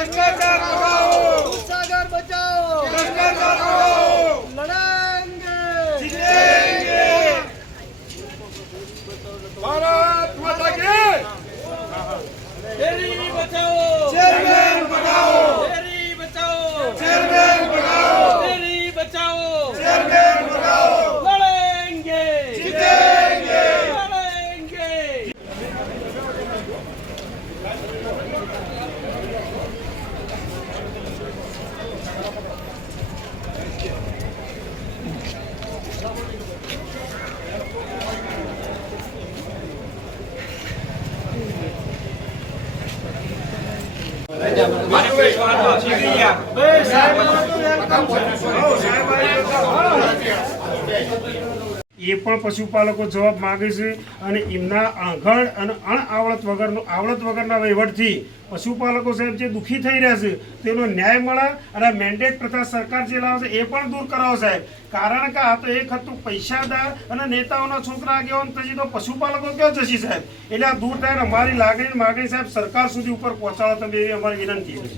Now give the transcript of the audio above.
ભ્રષ્ટાચાર હટાઓ ભ્રષ્ટાચાર બચાઓ ભ્રષ્ટાચાર હટાઓ લડેંગે. જીતેંગે. ભારત માતા કે સાહેબ એ પણ પશુપાલકો જવાબ માગે છે અને એમના આંગણ અને અણઆવડત વગરનો આવડત વગરના વહીવટથી પશુપાલકો સાહેબ જે દુઃખી થઈ રહ્યા છે, તેનો ન્યાય મળે અને મેન્ડેટ પ્રથા સરકાર જે લાવે છે એ પણ દૂર કરાવો સાહેબ. કારણ કે આ તો એક હતું પૈસાદાર અને નેતાઓના છોકરા આગેવાન પછી તો પશુપાલકો ક્યાં જશે સાહેબ? એટલે આ દૂર થાય અમારી લાગણી માગણી સાહેબ સરકાર સુધી ઉપર પહોંચાડો તમે એવી અમારી વિનંતી છે.